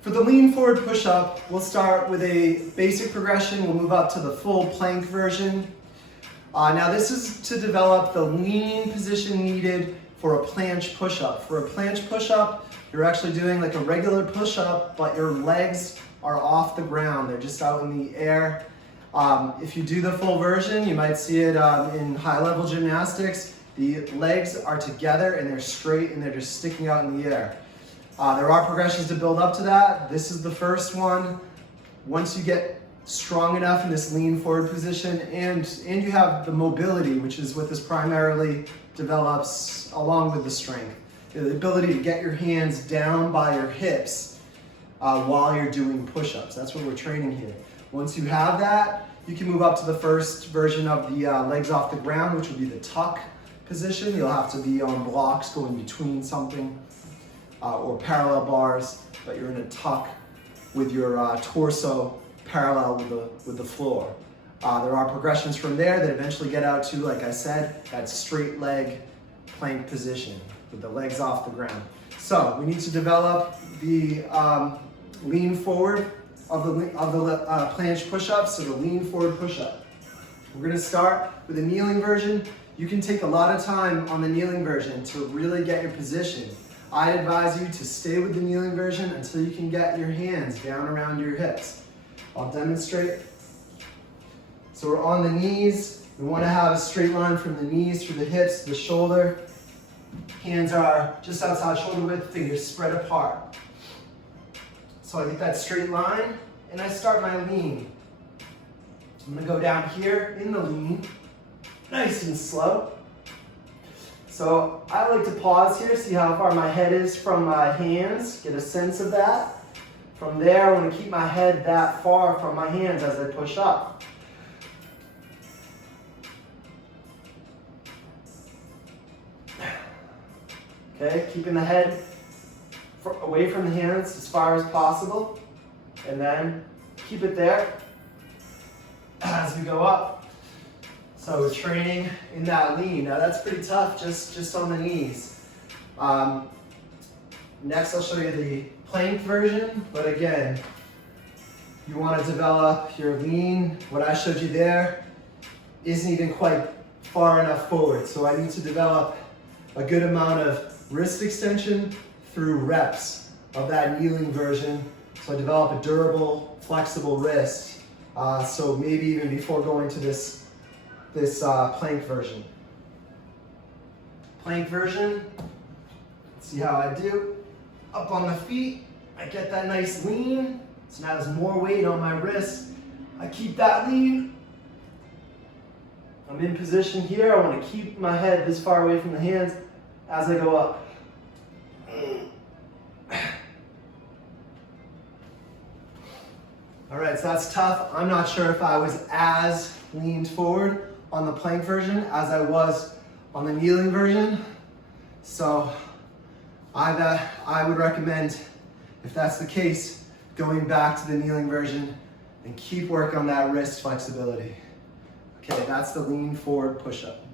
For the lean forward push-up, we'll start with a basic progression. We'll move up to the full plank version. Now this is to develop the lean position needed for a planche push-up. For a planche push-up, you're actually doing like a regular push-up, but your legs are off the ground. They're just out in the air. If you do the full version, you might see it in high-level gymnastics. The legs are together and they're straight and they're just sticking out in the air. There are progressions to build up to that. This is the first one. Once you get strong enough in this lean forward position and you have the mobility, which is what this primarily develops along with the strength. The ability to get your hands down by your hips while you're doing push-ups. That's what we're training here. Once you have that, you can move up to the first version of the legs off the ground, which would be the tuck position. You'll have to be on blocks going between something or parallel bars, but you're in a tuck with your torso parallel with the floor. There are progressions from there that eventually get out to, like I said, that straight leg plank position with the legs off the ground. So we need to develop the lean forward of the planche push-ups, so the lean forward push-up. We're gonna start with a kneeling version. You can take a lot of time on the kneeling version to really get your position. I'd advise you to stay with the kneeling version until you can get your hands down around your hips. I'll demonstrate. So we're on the knees. We want to have a straight line from the knees through the hips to the shoulder. Hands are just outside shoulder width, fingers spread apart. So I get that straight line and I start my lean. I'm going to go down here in the lean, nice and slow. So I like to pause here, see how far my head is from my hands, get a sense of that. From there, I want to keep my head that far from my hands as I push up. Okay, keeping the head away from the hands as far as possible. And then keep it there as we go up. So we're training in that lean. Now that's pretty tough just on the knees. Next I'll show you the plank version, but again, you want to develop your lean. What I showed you there isn't even quite far enough forward, so I need to develop a good amount of wrist extension through reps of that kneeling version, so I develop a durable, flexible wrist, so maybe even before going to this plank version. Plank version, let's see how I do. Up on the feet, I get that nice lean, so now there's more weight on my wrist. I keep that lean. I'm in position here. I want to keep my head this far away from the hands as I go up. All right, so that's tough. I'm not sure if I was as leaned forward on the plank version as I was on the kneeling version. So I would recommend, if that's the case, going back to the kneeling version and keep working on that wrist flexibility. Okay, that's the lean forward push-up.